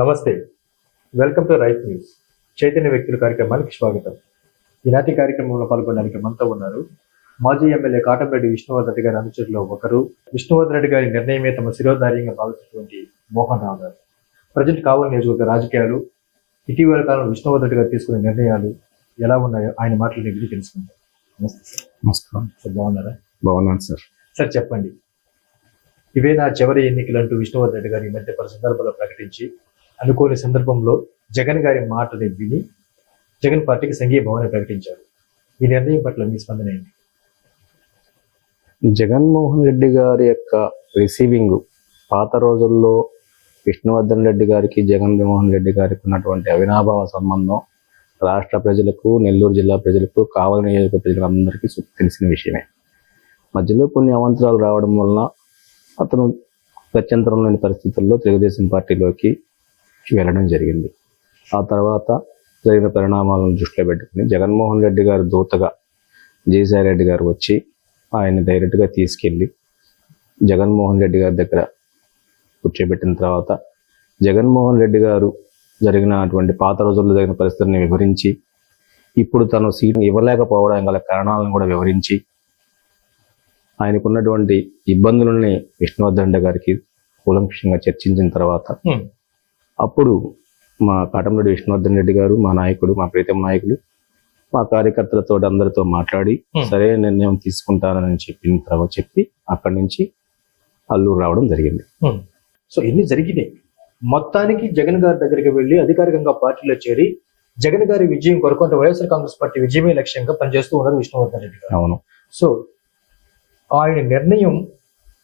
నమస్తే. Welcome to right news. Chaitanya వ్యక్తుల కార్యక్రమానికి స్వాగతం. ఈనాటి కార్యక్రమంలో పాల్గొనడానికి మనతో ఉన్నారు మాజీ ఎమ్మెల్యే కాటంరెడ్డి విష్ణువర్ధన్ రెడ్డి గారి అనుచరులు ఒకరు విష్ణువర్ధన్ రెడ్డి గారి నిర్ణయమే తమ శిరోధార్యంగా భావిస్తున్నటువంటి మోహన్ రావు గారు. ప్రజెంట్ కావలి నియోజకవర్గ రాజకీయాలు ఇటీవల కాలంలో విష్ణువర్ధన్ రెడ్డి గారు తీసుకునే నిర్ణయాలు ఎలా ఉన్నాయో ఆయన మాటలు నేను తెలుసుకుంటాం నమస్తే సార్. నమస్కారం. సార్ బాగున్నారా? బాగున్నాను సార్. సార్ చెప్పండి. ఇవే నా చివరి ఎన్నికలు అంటూ విష్ణువర్ధన్ రెడ్డి గారు ఈ మధ్య పలు సందర్భాల్లో ప్రకటించి అనుకోని సందర్భంలో జగన్ గారి మాటని విని జగన్ పార్టీకి సంఘీభావాన్ని ప్రకటించారు. ఈ నిర్ణయం పట్ల మీ స్పందన ఏంటి? జగన్మోహన్ రెడ్డి గారి యొక్క రిసీవింగ్ పాత రోజుల్లో విష్ణువర్ధన్ రెడ్డి గారికి జగన్మోహన్ రెడ్డి గారికి ఉన్నటువంటి అవినాభావ సంబంధం రాష్ట్ర ప్రజలకు నెల్లూరు జిల్లా ప్రజలకు కావలి నియోజక ప్రజలకు అందరికీ తెలిసిన విషయమే. మధ్యలో కొన్ని అవాంతరాలు రావడం వలన అతను గత్యంతరం లేని పరిస్థితుల్లో తెలుగుదేశం పార్టీలోకి వెళ్ళడం జరిగింది. ఆ తర్వాత జరిగిన పరిణామాలను దృష్టిలో పెట్టుకుని జగన్మోహన్ రెడ్డి గారు దూతగా జయసాయి రెడ్డి గారు వచ్చి ఆయన్ని డైరెక్ట్గా తీసుకెళ్ళి జగన్మోహన్ రెడ్డి గారి దగ్గర కూర్చోబెట్టిన తర్వాత జగన్మోహన్ రెడ్డి గారు జరిగిన అటువంటి పాత రోజుల్లో జరిగిన పరిస్థితిని వివరించి ఇప్పుడు తను సీట్ ఇవ్వలేకపోవడం గల కారణాలను కూడా వివరించి ఆయనకున్నటువంటి ఇబ్బందులని విష్ణువర్ధన్ గారికి కూలంక్షంగా చర్చించిన తర్వాత అప్పుడు మా కాటంరెడ్డి విష్ణువర్ధన్ రెడ్డి గారు మా నాయకుడు మా ప్రీతం నాయకులు మా కార్యకర్తలతో అందరితో మాట్లాడి. సరైన నిర్ణయం తీసుకుంటానని చెప్పిన తర్వాత చెప్పి అక్కడి నుంచి అల్లూరు రావడం జరిగింది. సో ఎన్ని జరిగినాయి మొత్తానికి జగన్ గారి దగ్గరికి వెళ్ళి అధికారికంగా పార్టీలో చేరి జగన్ గారి విజయం కొరకు అంటే వైఎస్ఆర్ కాంగ్రెస్ పార్టీ విజయమే లక్ష్యంగా పనిచేస్తూ ఉన్నారు విష్ణువర్ధన్ రెడ్డి గారు అవును సో ఆయన నిర్ణయం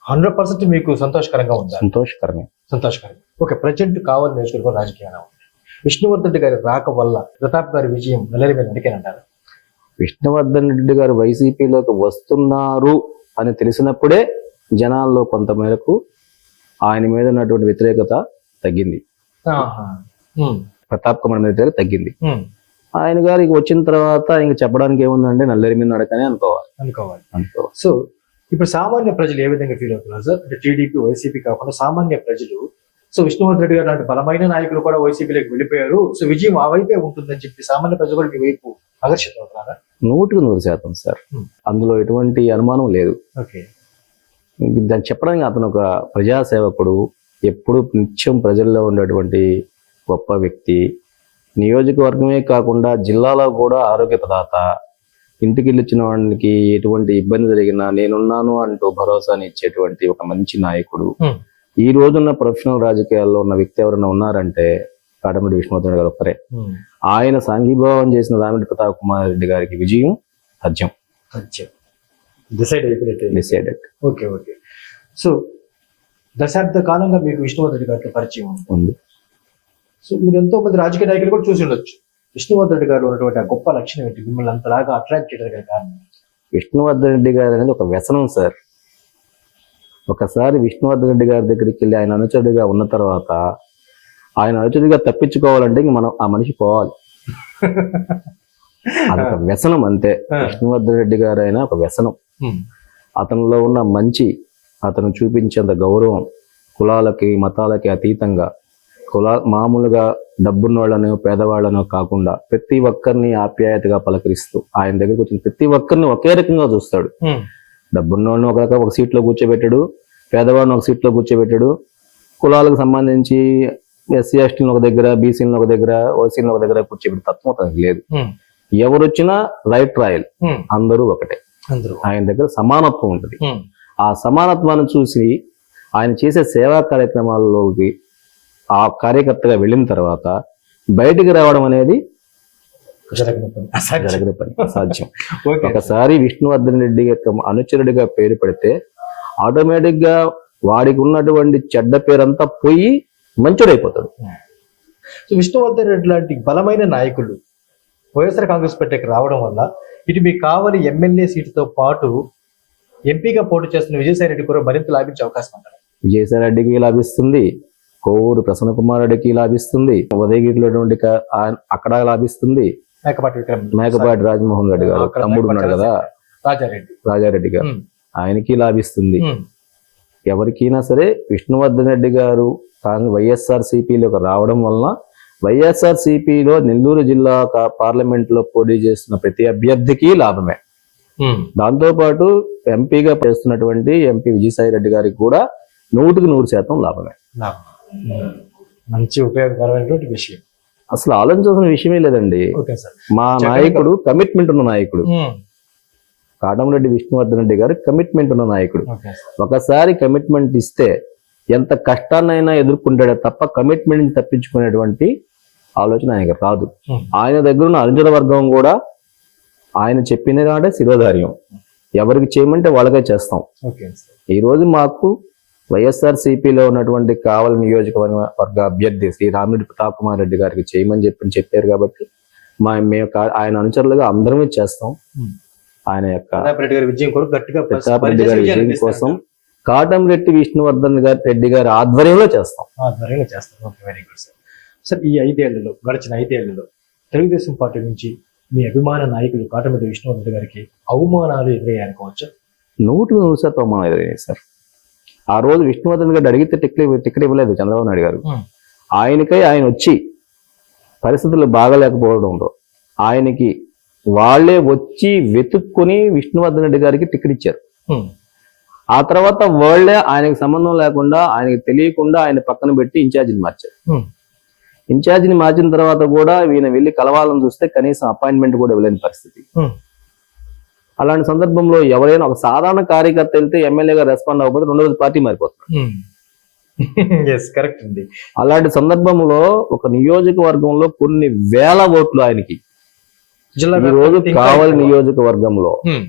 హండ్రెడ్ పర్సెంట్ మీకు సంతోషకరంగా ఉందా? సంతోషకరమే. సంతోషకరం. ఓకే ప్రజెంట్ కావాలి నియోజకవర్గం రాజకీయాలు విష్ణువర్ధన్ రెడ్డి గారి రాక వల్ల ప్రతాప్ గారి విజయం నల్లరి మీద అడిగానంటారు విష్ణువర్ధన్ రెడ్డి గారు వైసీపీలోకి వస్తున్నారు అని తెలిసినప్పుడే జనాల్లో కొంత మేరకు ఆయన మీద ఉన్నటువంటి వ్యతిరేకత తగ్గింది. ప్రతాప్ కుమార్ మీద వ్యతిరేకత తగ్గింది. ఆయన గారికి వచ్చిన తర్వాత ఇంక చెప్పడానికి ఏముందంటే నల్లేరి మీద నడకనే అనుకోవాలి. అనుకోవాలి. అనుకోవాలి. సో ఇప్పుడు సామాన్య ప్రజలు ఏ విధంగా ఫీల్ అవుతున్నారు సార్ అంటే టీడీపీ వైసీపీ కాకుండా సామాన్య ప్రజలు. సో విష్ణువర్ధన్ రెడ్డి గారు లాంటి బలమైన నాయకులు కూడా వైసీపీలోకి వెళ్ళిపోయారు. సో విజయం ఆ వైపే ఉంటుందని చెప్పి సామాన్య ప్రజలు కూడా మీ వైపు ఆకర్షితం అవుతున్నారా? నూటికి నూరు శాతం సార్ Hmm. అందులో ఎటువంటి అనుమానం లేదు. ఓకే దాన్ని చెప్పడానికి అతను ఒక ప్రజాసేవకుడు ఎప్పుడు నిత్యం ప్రజల్లో ఉండేటువంటి గొప్ప వ్యక్తి. నియోజకవర్గమే కాకుండా జిల్లాలో కూడా ఆరోగ్య ప్రదాత ఇంటికి వెళ్ళొచ్చిన వాడికి ఎటువంటి ఇబ్బంది జరిగినా నేనున్నాను అంటూ భరోసాని ఇచ్చేటువంటి ఒక మంచి నాయకుడు. ఈ రోజున్న ప్రొఫెషనల్ రాజకీయాల్లో ఉన్న వ్యక్తి ఎవరైనా ఉన్నారంటే కాటమిడి విష్ణువర్ధన్ గారు ఒక్కరే. ఆయన సాంఘీభావం చేసిన రామిడి ప్రతాప్ కుమార్ రెడ్డి గారికి విజయం సత్యం decide decided okay okay. So దశాబ్ద కాలంగా మీకు విష్ణువర్ధన్ గారితో పరిచయం ఉంది. సో మీరు ఎంతో మంది రాజకీయ నాయకులు కూడా చూసి ఉండొచ్చు. విష్ణువర్ధన్ రెడ్డి గారు ఉన్నటువంటి ఆ గొప్ప లక్షణం ఏంటి? మిమ్మల్ని అంతలాగా అట్రాక్ట్ చేయడానికి కారణం? విష్ణువర్ధన్ రెడ్డి గారు అనేది ఒక వ్యసనం సార్. ఒకసారి విష్ణువర్ధన్ రెడ్డి గారి దగ్గరికి వెళ్ళి ఆయన అనుచరుడిగా ఉన్న తర్వాత ఆయన అనుచరుడిగా తప్పించుకోవాలంటే ఇంక మనం ఆ మనిషి పోవాలి. అదొక వ్యసనం అంతే. విష్ణువర్ధన్ రెడ్డి గారు అయినా ఒక వ్యసనం. అతనిలో ఉన్న మంచి అతను చూపించేంత గౌరవం కులాలకి మతాలకి అతీతంగా కుల మామూలుగా డబ్బున్న వాళ్ళను పేదవాళ్ళను కాకుండా ప్రతి ఒక్కరిని ఆప్యాయతగా పలకరిస్తూ ఆయన దగ్గరికి వచ్చిన ప్రతి ఒక్కరిని ఒకే రకంగా చూస్తాడు హ్మ్. డబ్బున్నోడిని ఒక రకం ఒక సీట్లో కూర్చోబెట్టాడు పేదవాడిని ఒక సీట్లో కూర్చోబెట్టాడు కులాలకు సంబంధించి ఎస్సీ ఎస్టీలను ఒక దగ్గర బీసీలను ఒక దగ్గర ఓసీలను ఒక దగ్గర కూర్చోబెట్టి తత్వం అతనికి లేదు. ఎవరు వచ్చినా రైట్ రాయల్. అందరూ ఒకటే అందరూ ఆయన దగ్గర సమానత్వం ఉంటుంది. ఆ సమానత్వాన్ని చూసి ఆయన చేసే సేవా కార్యక్రమాల్లోకి ఆ కార్యకర్తగా వెళ్ళిన తర్వాత బయటికి రావడం అనేది జరగని పని. అసాధ్యం. ఒకసారి విష్ణువర్ధన్ రెడ్డి యొక్క అనుచరుడిగా పేరు పెడితే ఆటోమేటిక్గా వాడికి ఉన్నటువంటి చెడ్డ పేరంతా పోయి మంచుడైపోతాడు. సో విష్ణువర్ధన్ రెడ్డి లాంటి బలమైన నాయకులు వైఎస్ఆర్ కాంగ్రెస్ పార్టీకి రావడం వల్ల ఇటు మీకు కావలి ఎమ్మెల్యే సీటుతో పాటు ఎంపీగా పోటీ చేస్తున్న విజయసాయి రెడ్డి కూడా మరింత లాభించే అవకాశం అంటారు విజయసాయి రెడ్డికి లాభిస్తుంది. కోవూరు ప్రసన్న కుమార్ రెడ్డికి లాభిస్తుంది. ఉదయగిరిలో ఉన్నటువంటి క- ఆయన- అక్కడ లాభిస్తుంది. మేకపాటి రాజమోహన్ రెడ్డి గారు. తమ్ముడు ఉన్నాడు కదా? రాజారెడ్డి. రాజారెడ్డి గారు. ఆయనకి లాభిస్తుంది. ఎవరికైనా సరే విష్ణువర్ధన్ రెడ్డి గారు కానీ వైఎస్ఆర్ సిపిలోకి రావడం వలన వైఎస్ఆర్ సిపిలో నెల్లూరు జిల్లా పార్లమెంట్లో పోటీ చేస్తున్న ప్రతి అభ్యర్థికి లాభమే. దాంతోపాటు ఎంపీగా చేస్తున్నటువంటి ఎంపీ విజయసాయి రెడ్డి గారికి కూడా నూటికి నూరు శాతం లాభమే. మంచి ఉపయోగకరమైనటువంటి విషయం. అసలు ఆలోచించాల్సిన విషయమే లేదండి. Okay sir. మా నాయకుడు కమిట్మెంట్ ఉన్న నాయకుడు. కాటంరెడ్డి విష్ణువర్ధన్ రెడ్డి గారు కమిట్మెంట్ ఉన్న నాయకుడు. ఒకసారి కమిట్మెంట్ ఇస్తే ఎంత కష్టాన్నైనా ఎదుర్కొంటాడే తప్ప కమిట్మెంట్ తప్పించుకునేటువంటి ఆలోచన ఆయనకి రాదు. ఆయన దగ్గర ఉన్న అనుచర వర్గం కూడా ఆయన చెప్పిన అంటే శిరోధార్యం. ఎవరికి చేయమంటే వాళ్ళకే చేస్తాం. ఈ రోజు మాకు వైఎస్ఆర్ సిపిలో ఉన్నటువంటి కావల నియోజకవర్గ వర్గ అభ్యర్థి శ్రీ రామిరెడ్డి ప్రతాప్ కుమార్ రెడ్డి గారికి చేయమని చెప్పి చెప్పారు కాబట్టి మా మేము ఆయన అనుచరులుగా అందరమే చేస్తాం. ఆయన యొక్క ప్రతాప్ రెడ్డి గారి విజయం కోసం. కాటంరెడ్డి విష్ణువర్ధన్ గారి రెడ్డి గారి ఆధ్వర్యంలో చేస్తాం. ఆధ్వర్యంలో చేస్తారు okay very good sir sir ఈ ఐదేళ్ళలో గడిచిన ఐదేళ్ళలో తెలుగుదేశం పార్టీ నుంచి మీ అభిమాన నాయకులు కాటమిటి విష్ణువర్ధన్ గారికి అవమానాలు ఎదురయ్యాయనుకోవచ్చు? నూటికి నూరు శాతం అవమానం ఎదురైంది సార్ ఆ రోజు విష్ణువర్ధన్ గారు అడిగితే టికెట్ టికెట్ ఇవ్వలేదు చంద్రబాబు నాయుడు గారు. ఆయనకై ఆయన వచ్చి పరిస్థితులు బాగలేకపోవడంతో ఆయనకి వాళ్ళే వచ్చి వెతుక్కొని విష్ణువర్ధన్ రెడ్డి గారికి టికెట్ ఇచ్చారు. ఆ తర్వాత వాళ్ళే ఆయనకి సంబంధం లేకుండా ఆయనకి తెలియకుండా ఆయన పక్కన పెట్టి ఇన్ఛార్జిని మార్చారు. ఇన్ఛార్జిని మార్చిన తర్వాత కూడా ఈయన వెళ్ళి కలవాలని చూస్తే కనీసం అపాయింట్మెంట్ కూడా ఇవ్వలేని పరిస్థితి. అలాంటి సందర్భంలో ఎవరైనా ఒక సాధారణ కార్యకర్త వెళ్తే ఎమ్మెల్యేగా రెస్పాండ్ అవ్వకపోతే రెండో రోజు పార్టీ మారిపోతుంది కరెక్ట్ అండి అలాంటి సందర్భంలో ఒక నియోజకవర్గంలో కొన్ని వేల ఓట్లు ఆయనకి ఈ రోజు కావలి. నియోజకవర్గంలో Hmm.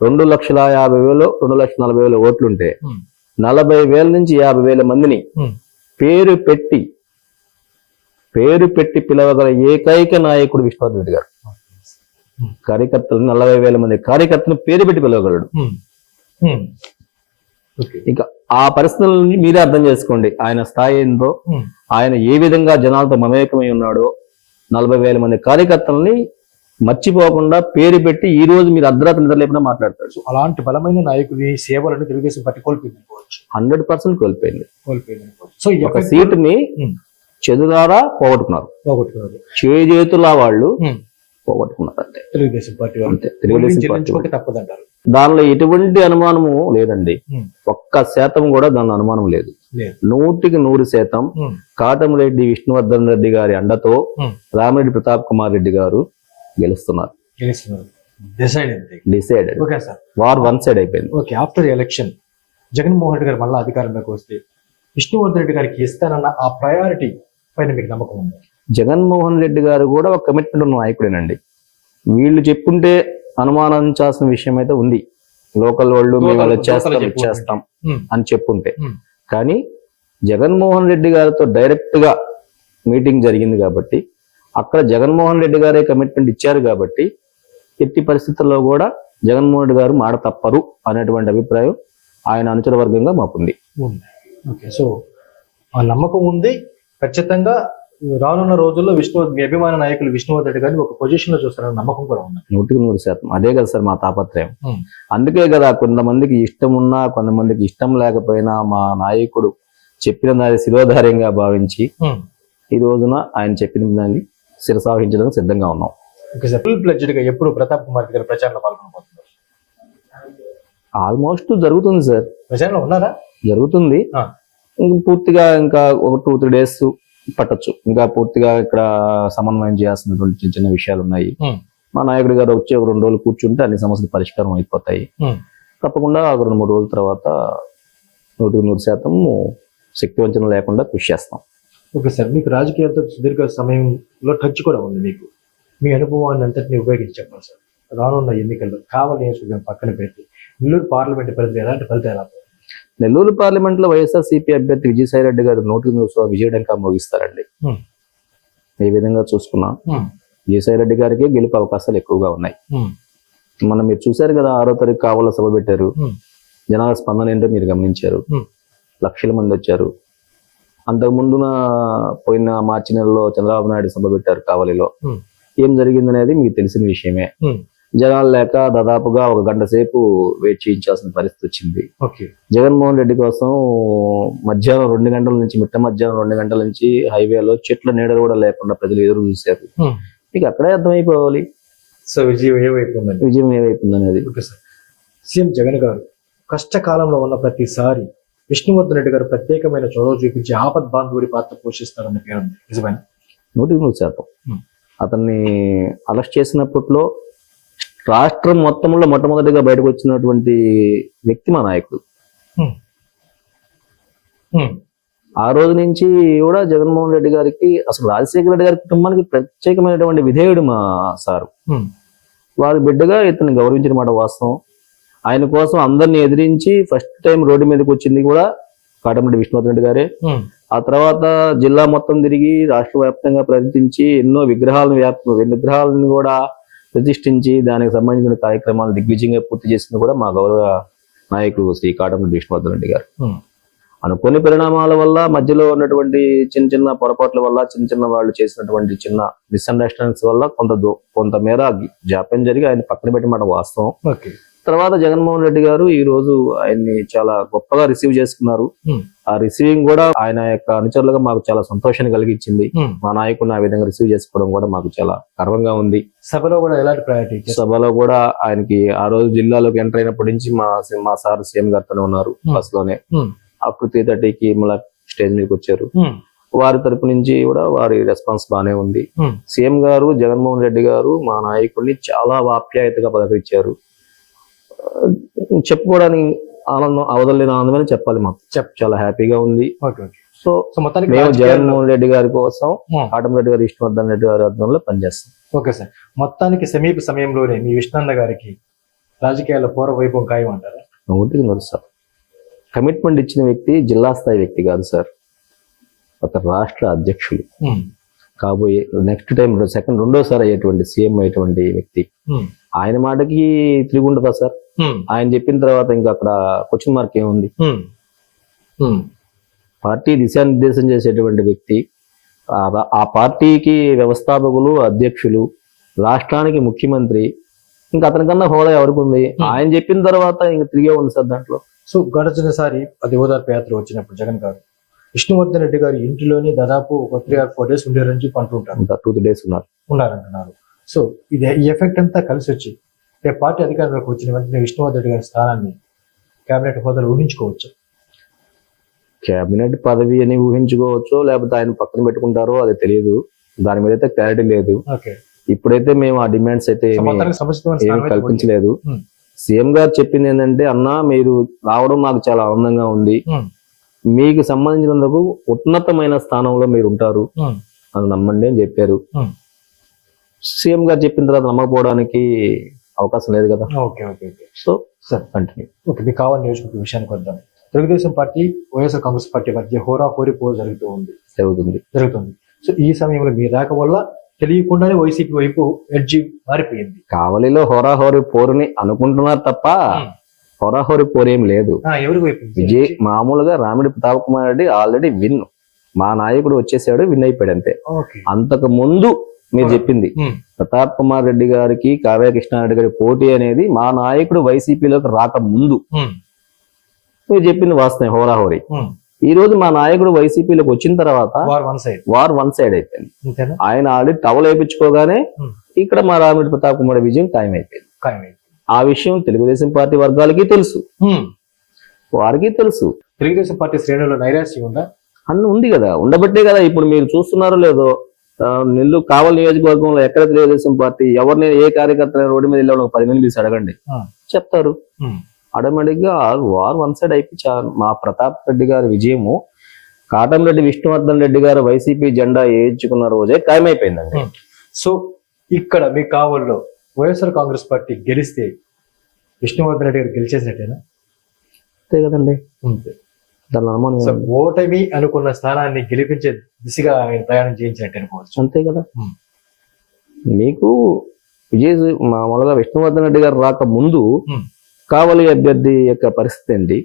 రెండు లక్షల యాభై వేలు రెండు లక్షల నలభై వేల ఓట్లుంటే Hmm. నలభై వేల నుంచి యాభై వేల మందిని Hmm. పేరు పెట్టి పేరు పెట్టి పిలవగల ఏకైక నాయకుడు విష్ణువర్ధన్ రెడ్డి గారు Hmm. కార్యకర్తలు నలభై వేల మంది కార్యకర్తలను పేరు పెట్టి పిలవగలడు Hmm. Hmm. ఇంకా ఆ పరిస్థితులని మీరే అర్థం చేసుకోండి ఆయన స్థాయి ఏందో Hmm. ఆయన ఏ విధంగా జనాలతో మమేకమై ఉన్నాడో నలభై వేల మంది కార్యకర్తలని మర్చిపోకుండా పేరు పెట్టి ఈ రోజు మీరు అర్ధరాత్రి నిద్ర లేకుండా మాట్లాడతాడు అలాంటి బలమైన నాయకుడి సేవలను తెలుగుదేశం పార్టీ కోల్పోయింది హండ్రెడ్ పర్సెంట్ కోల్పోయింది కోల్పోయింది సో ఒక సీటుని Hmm. చెదురారా పోగొట్టుకున్నారు పోగొట్టుకున్నారు చేజేతులా వాళ్ళు Hmm. పోగొట్టుకున్నారు అంతే తెలుగుదేశం పార్టీ అంతే. తెలుగుదేశం పార్టీ తప్పదంటారు. దానిలో ఎటువంటి అనుమానము లేదండి. ఒక్క శాతం కూడా దానిలో అనుమానం లేదు. నూటికి నూరు శాతం. కాటమరెడ్డి విష్ణువర్ధన్ రెడ్డి గారి అండతో. రామిరెడ్డి ప్రతాప్ కుమార్ రెడ్డి గారు గెలుస్తున్నారు. డిసైడ్ వార్ వన్ సైడ్ అయిపోయింది. Okay after election Jaganmohan Reddy గారు మళ్ళీ అధికారంలోకి వస్తే విష్ణువర్ధన్ రెడ్డి గారికి ఇస్తానన్న ఆ ప్రయారిటీ పైన మీకు నమ్మకం ఉంది? జగన్మోహన్ రెడ్డి గారు కూడా ఒక కమిట్మెంట్ ఉన్న నాయకుడేనండి. వీళ్ళు చెప్పుంటే అనుమానించాల్సిన విషయం అయితే ఉంది. లోకల్ వాళ్ళు మేము చేస్తాం చేస్తాం. అని చెప్పుంటే. కానీ జగన్మోహన్ రెడ్డి గారితో డైరెక్ట్గా మీటింగ్ జరిగింది కాబట్టి అక్కడ జగన్మోహన్ రెడ్డి గారే కమిట్మెంట్ ఇచ్చారు కాబట్టి ఎట్టి పరిస్థితుల్లో కూడా జగన్మోహన్ రెడ్డి గారు మాట తప్పరు అనేటువంటి అభిప్రాయం ఆయన అనుచర వర్గంగా మాకుంది. సో ఆ నమ్మకం ఉంది. ఖచ్చితంగా రానున్న రోజుల్లో విష్ణు మీ అభిమాన నాయకులు విష్ణువర్ధన్ రెడ్డి గారిని ఒక పొజిషన్లో చూస్తారన్న నమ్మకం కూడా ఉంది. నూటికి నూరు శాతం. అదే కదా సార్ మా తాపత్రయం. అందుకే కదా కొంతమందికి ఇష్టం ఉన్నా కొంతమందికి ఇష్టం లేకపోయినా మా నాయకుడు చెప్పిన దాని శిరోధార్యంగా భావించి ఈ రోజున ఆయన చెప్పిన దాన్ని శిరసావహించడానికి సిద్ధంగా ఉన్నాం. Okay sir. ఫుల్ ప్లెడ్జ్డ్గా ఎప్పుడు ప్రతాప్ కుమార్ గారి ప్రచారంలో పాల్గొనబోతున్నారు? ఆల్మోస్ట్ జరుగుతుంది సార్. ప్రచారంలో ఉన్నారా? జరుగుతుంది. పూర్తిగా ఇంకా ఒక టూ త్రీ డేస్ పట్టొచ్చు. ఇంకా పూర్తిగా ఇక్కడ సమన్వయం చేయాల్సినటువంటి చిన్న చిన్న విషయాలు ఉన్నాయి. మా నాయకుడి గారు వచ్చి ఒక రెండు రోజులు కూర్చుంటే అన్ని సమస్యలు పరిష్కారం అయిపోతాయి. తప్పకుండా ఒక రెండు మూడు రోజుల తర్వాత నూటికి నూరు శాతం శక్తివంచన లేకుండా కృషి చేస్తాం. ఓకే సార్ మీకు రాజకీయాలతో సుదీర్ఘ సమయంలో టచ్ కూడా ఉంది మీకు. మీ అనుభవాన్ని అంతటిని ఉపయోగించి చెప్పండి సార్. రానున్న ఎన్నికల్లో కావాలి పక్కన పెట్టి నెల్లూరు పార్లమెంట్ పరిధిలో ఎలాంటి ఫలితాలు ఎలా నెల్లూరు పార్లమెంట్లో వైఎస్ఆర్ సిపి అభ్యర్థి విజయసాయి రెడ్డి గారు నూటికి శాతం విజయడంకా మోగిస్తారండి. ఏ విధంగా చూసుకున్నా విజయసాయి రెడ్డి గారికి గెలుపు అవకాశాలు ఎక్కువగా ఉన్నాయి. మనం మీరు చూశారు కదా ఆరో తారీఖు కావాల సభ పెట్టారు. జనాల స్పందన ఏంటో మీరు గమనించారు. లక్షల మంది వచ్చారు. అంతకు ముందున పోయిన మార్చి నెలలో చంద్రబాబు నాయుడు సభ పెట్టారు కావలిలో. ఏం జరిగిందనేది మీకు తెలిసిన విషయమే. Hmm. జనాలు లేక దాదాపుగా ఒక గంట సేపు వెయిట్ చేయించాల్సిన పరిస్థితి వచ్చింది. ఓకే. జగన్మోహన్ రెడ్డి కోసం మధ్యాహ్నం రెండు గంటల నుంచి మిట్ట మధ్యాహ్నం రెండు గంటల నుంచి హైవేలో చెట్ల నీడలు కూడా లేకుండా ప్రజలు ఎదురు చూశారు. మీకు అక్కడే అర్థమైపోవాలి. సో విజయం ఏవైపు ఉందండి విజయం ఏమైపోతుంది అనేది ఓకే సార్. సీఎం జగన్ గారు కష్టకాలంలో ఉన్న ప్రతిసారి విష్ణువర్ధన్ రెడ్డి గారు ప్రత్యేకమైన చొరవ చూపించి ఆపద్ బాంధవుడి పాత్ర పోషిస్తారన్న పేరు నిజమైన? నూటికి నూరు శాతం. Hmm. అతన్ని అరెస్ట్ చేసినప్పట్లో రాష్ట్రం మొత్తంలో మొట్టమొదటిగా బయటకు వచ్చినటువంటి వ్యక్తి మా నాయకుడు. ఆ రోజు నుంచి కూడా జగన్మోహన్ రెడ్డి గారికి అసలు రాజశేఖర రెడ్డి గారి కుటుంబానికి ప్రత్యేకమైనటువంటి విధేయుడు మా సారు. వారి బిడ్డగా ఇతన్ని గౌరవించిన మాట వాస్తవం. ఆయన కోసం అందరిని ఎదిరించి ఫస్ట్ టైం రోడ్డు మీదకి వచ్చింది కూడా కాటమరెడ్డి విష్ణువర్ధన్ రెడ్డి గారే. ఆ తర్వాత జిల్లా మొత్తం తిరిగి రాష్ట్ర వ్యాప్తంగా ప్రకటించి ఎన్నో విగ్రహాలను విగ్రహాలను కూడా ప్రతిష్ఠించి దానికి సంబంధించిన కార్యక్రమాలు దిగ్విజయంగా పూర్తి చేసింది కూడా మా గౌరవ నాయకుడు శ్రీ కాటమరెడ్డి విష్ణువర్ధన్ రెడ్డి గారు. అనుకోని పరిణామాల వల్ల మధ్యలో ఉన్నటువంటి చిన్న చిన్న పొరపాట్ల వల్ల చిన్న చిన్న వాళ్ళు చేసినటువంటి చిన్న మిస్అండర్స్టాండింగ్స్ వల్ల కొంత దూ- కొంత మేర జాప్యం జరిగి ఆయన పక్కన పెట్టమాట వాస్తవం. ఓకే తర్వాత జగన్మోహన్ రెడ్డి గారు ఈ రోజు ఆయన్ని చాలా గొప్పగా రిసీవ్ చేసుకున్నారు. ఆ రిసీవింగ్ కూడా ఆయన యొక్క అనుచరులుగా మాకు చాలా సంతోషాన్ని కలిగించింది. మా నాయకుడిని ఆ విధంగా రిసీవ్ చేసుకోవడం కూడా మాకు చాలా గర్వంగా ఉంది. సభలో కూడా ఎలాంటి ప్రయారిటీ సభలో కూడా ఆయనకి ఆ రోజు జిల్లాలోకి ఎంటర్ అయినప్పటి నుంచి మా మా సార్ సీఎం గారితోనే ఉన్నారు. బస్లోనే. అప్పుడు త్రీ థర్టీకి మళ్ళీ స్టేజ్ మీదకి వచ్చారు. వారి తరపు నుంచి కూడా వారి రెస్పాన్స్ బాగానే ఉంది. సీఎం గారు జగన్మోహన్ రెడ్డి గారు మా నాయకుడిని చాలా ఆప్యాయతగా పలకరించారు. చెప్పుకోవడానికి ఆనందం అవదలేని ఆనందమని చెప్పాలి మాకు. చెప్. చాలా హ్యాపీగా ఉంది. సో మొత్తానికి మేము జగన్మోహన్ రెడ్డి గారి కోసం. కాటమరెడ్డి గారు విష్ణువర్ధన్ రెడ్డి గారి ఆధ్వర్యంలో పనిచేస్తాం. Okay sir. మొత్తానికి సమీప సమయంలోనే మీ విష్ణన్న గారికి రాజకీయాల పూర్వ వైభవం ఖాయం అంటారా నూటికి నూరు సార్. కమిట్మెంట్ ఇచ్చిన వ్యక్తి జిల్లా స్థాయి వ్యక్తి కాదు సార్. ఒక రాష్ట్ర అధ్యక్షులు కాబోయే నెక్స్ట్ టైం సెకండ్ రెండోసారి అయ్యేటువంటి సీఎం అయ్యేటువంటి వ్యక్తి. ఆయన మాటకి తిరిగి ఉండదా సార్? ఆయన చెప్పిన తర్వాత ఇంకా అక్కడ క్వశ్చన్ మార్క్ ఏముంది? పార్టీ దిశానిర్దేశం చేసేటువంటి వ్యక్తి ఆ పార్టీకి వ్యవస్థాపకులు అధ్యక్షులు రాష్ట్రానికి ముఖ్యమంత్రి ఇంకా అతనికన్నా హోదా ఎవరికి ఉంది? ఆయన చెప్పిన తర్వాత ఇంకా తిరిగే ఉంది సార్ దాంట్లో? సో గడిచినసారి అది ఓదార్పు యాత్ర వచ్చినప్పుడు జగన్ గారు విష్ణువర్ధన్ రెడ్డి గారి ఇంటిలోని దాదాపు ఒక త్రీ ఆర్ ఫోర్ డేస్ ఉండారని చెప్పి అంటుంటారు. టూ త్రీ డేస్ ఉన్నారు. ఉన్నారంటున్నారు. సో ఇది ఈ ఎఫెక్ట్ అంతా కలిసి వచ్చి రేపు పార్టీ అధికారంలోకి వచ్చిన వెంటనే విష్ణువర్ధన్ రెడ్డి గారి స్థానాన్ని కేబినెట్ హోదాలో ఊహించుకోవచ్చు. కేబినెట్ పదవి అని ఊహించుకోవచ్చు లేకపోతే ఆయన పక్కన పెట్టుకుంటారో అది తెలియదు. దాని మీద అయితే క్లారిటీ లేదు. ఇప్పుడైతే మేము ఆ డిమాండ్స్ అయితే ఏమీ కల్పించలేదు. సీఎం గారు చెప్పింది ఏంటంటే అన్నా మీరు రావడం నాకు చాలా ఆనందంగా ఉంది. మీకు సంబంధించినందుకు ఉన్నతమైన స్థానంలో మీరు ఉంటారు. అని నమ్మండి అని చెప్పారు. సీఎం గారు చెప్పిన తర్వాత నమ్మకపోవడానికి అవకాశం లేదు కదా. Okay okay okay. So sir continue okay మీకు కావాలి నియోజకవర్గ విషయానికి వద్దాం. తెలుగుదేశం పార్టీ వైఎస్ఆర్ కాంగ్రెస్ పార్టీ మధ్య హోరా హోరీ పోరు జరుగుతూ ఉంది. జరుగుతుంది. జరుగుతుంది. సో ఈ సమయంలో మీ రాక వల్ల తెలియకుండానే వైసీపీ వైపు ఎడ్జి మారిపోయింది. కావలిలో హోరాహోరి పోరుని అనుకుంటున్నారు తప్ప. హోరాహోరి పోరు ఏం లేదు. ఆ, ఎవరి వైపు? విజయ్ మామూలుగా రామిడి ప్రతాప్ కుమార్ రెడ్డి ఆల్రెడీ విన్. మా నాయకుడు వచ్చేసాడు విన్ అయిపోయాడు అంతే. ఓకే. అంతకు ముందు మీరు చెప్పింది. ప్రతాప్ కుమార్ రెడ్డి గారికి కావ్య కృష్ణారెడ్డి గారి పోటీ అనేది మా నాయకుడు వైసీపీలోకి రాక ముందు. మీరు చెప్పింది వాస్తవం హోరాహోరీ. ఈ రోజు మా నాయకుడు వైసీపీలోకి వచ్చిన తర్వాత war one side war one side అయిపోయింది. ఆయన ఆల్రెడీ టవల్ వేయించుకోగానే. ఇక్కడ మా రామిడి ప్రతాప్ కుమార్ విజయం ఖాయం అయిపోయింది. ఆ విషయం తెలుగుదేశం పార్టీ వర్గాలకి తెలుసు. వారికి తెలుసు. తెలుగుదేశం పార్టీ శ్రేణుల్లో నైరాశ్యం ఉందా? అన్న ఉంది కదా ఉండబట్టే కదా ఇప్పుడు మీరు చూస్తున్నారో లేదో. నెల్లూరు కావలి నియోజకవర్గంలో ఎక్కడ తెలుగుదేశం పార్టీ ఎవరిని ఏ కార్యకర్త రోడ్డు మీద వెళ్ళి పది మంది తీసి అడగండి. చెప్తారు. ఆటోమేటిక్గా వార్ వన్ సైడ్ అయిపోయి మా ప్రతాప్ రెడ్డి గారి విజయము కాటంరెడ్డి విష్ణువర్ధన్ రెడ్డి గారు వైసీపీ జెండా వేయించుకున్న రోజే ఖాయమైపోయిందండి. సో ఇక్కడ మీ కావల్లో వైఎస్ఆర్ కాంగ్రెస్ పార్టీ గెలిస్తే విష్ణువర్ధన్ రెడ్డి గారు గెలిచేసినట్టేనా అంతే కదండి అంతే దాని అనుమానం? ఓటమి అనుకున్న స్థానాన్ని గెలిపించే దిశగా ఆయన ప్రయాణం చేయించినట్టు అనుకోవచ్చు అంతే కదా. మీకు విజయ్ మామూలుగా విష్ణువర్ధన్ రెడ్డి గారు రాక ముందు. కావలి అభ్యర్థి యొక్క పరిస్థితి ఏంటి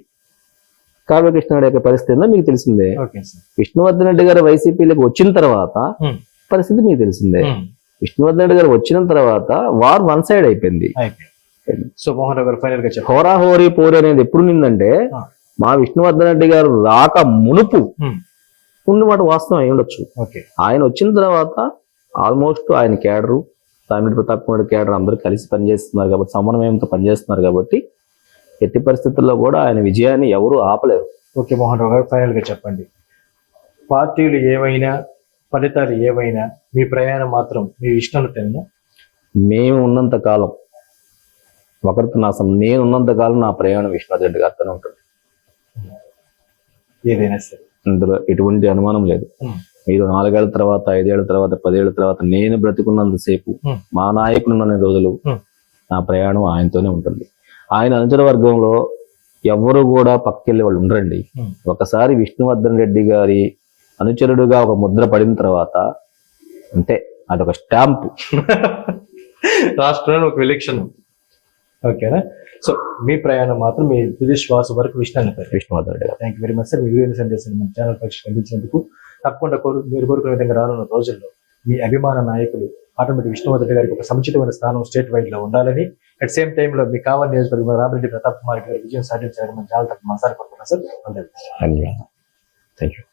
కావ్య కృష్ణారెడ్డి యొక్క పరిస్థితి ఏందో మీకు తెలిసిందే విష్ణువర్ధన్ రెడ్డి గారు వైసీపీలోకి వచ్చిన తర్వాత. పరిస్థితి మీకు తెలిసిందే విష్ణువర్ధన్ రెడ్డి గారు వచ్చిన తర్వాత వార్ వన్ సైడ్ అయిపోయింది సో మోహన్ రావు గారు ఫైనల్గా హోరాహోరీ పోరి అనేది ఎప్పుడు నిందంటే. మా విష్ణువర్ధన్ రెడ్డి గారు రాక మునుపు Hmm. ఉన్నమాట వాస్తవం అయి ఉండొచ్చు. ఓకే. ఆయన వచ్చిన తర్వాత ఆల్మోస్ట్ ఆయన కేడరు సామిరెడ్డి ప్రతాప్ కుమార్ కేడర్ అందరూ కలిసి పనిచేస్తున్నారు కాబట్టి సమన్వయంతో పనిచేస్తున్నారు కాబట్టి ఎట్టి పరిస్థితుల్లో కూడా ఆయన విజయాన్ని ఎవరు ఆపలేరు. ఓకే మోహన్ రావు గారు ఫైనల్గా చెప్పండి. పార్టీలు ఏమైనా ఫలితాలు ఏమైనా మీ ప్రయాణం మాత్రం మీ ఇష్టంతేనా మేము ఉన్నంత కాలం ఒకరితో నా నేను ఉన్నంత కాలం నా ప్రయాణం విష్ణువర్ధన్ రెడ్డి గారితోనే ఉంటుంది. ఏదైనా సరే ఇందులో ఎటువంటి అనుమానం లేదు. మీరు నాలుగేళ్ళ తర్వాత ఐదేళ్ళ తర్వాత పదేళ్ళ తర్వాత నేను బ్రతికున్నంతసేపు. మా నాయకుడు ఉన్న రోజులు. నా ప్రయాణం ఆయనతోనే ఉంటుంది ఆయన అనుచర వర్గంలో ఎవరు కూడా పక్కకెళ్ళే వాళ్ళు ఉండరండి. ఒకసారి విష్ణువర్ధన్ రెడ్డి గారి అనుచరుడుగా ఒక ముద్ర పడిన తర్వాత అంతే అదొక స్టాంపు రాష్ట్రంలో ఒక విలక్షణం ఓకేనా సో మీ ప్రయాణం మాత్రం మీ తుది శ్వాస వరకు రెడ్డి గారు. Thank you very much sir me video సందేశం మన ఛానల్ పక్షి కల్పించినందుకు తప్పకుండా కోరు మీరు కోరుకునే విధంగా రానున్న రోజుల్లో మీ అభిమాన నాయకులు ఆటోమేటిక్ విష్ణువర్ధన్ గారికి ఒక సముచితమైన స్థానం స్టేట్ వైడ్లో ఉండాలని అట్ సేమ్ టైంలో మీ కావాలి నియోజకవర్గం రామిరెడ్డి ప్రతాప్ కుమార్ గారి విజయం సాధించాలని మన ఛానల్ తప్ప మనసారి కోరుకుంటున్నాం సార్ అందరికీ. ధన్యవాదాలు. Thank you